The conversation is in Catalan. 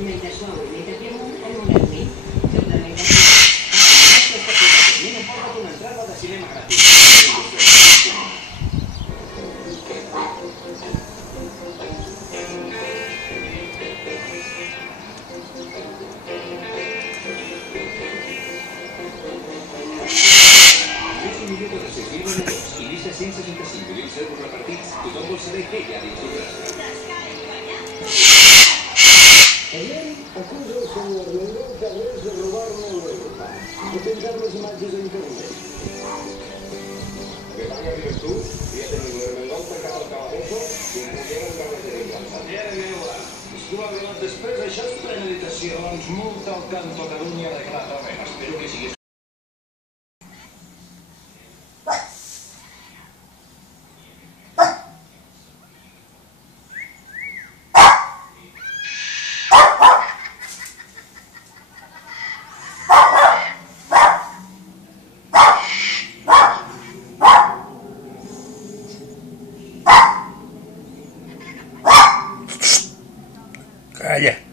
mentre suau i mentre piamunt en moderni. Viene portato un'entrata da cinema gratis. I llistes 165 milions d'euros repartits, tothom vol saber què hi ha dins d'un restaurant. El nen acusa el senyor Miguel Carrers de robar-me el euro. He penjat les imatges a internet. ¿Qué pasa, vives tú? Fíjate, mi Mengol tancava el calabozo i em pusiera un carreteria. Senyora meva, probablement després això és premeditació. Doncs multa al canto a Catalunya de clarament. Espero que siguis... Calla.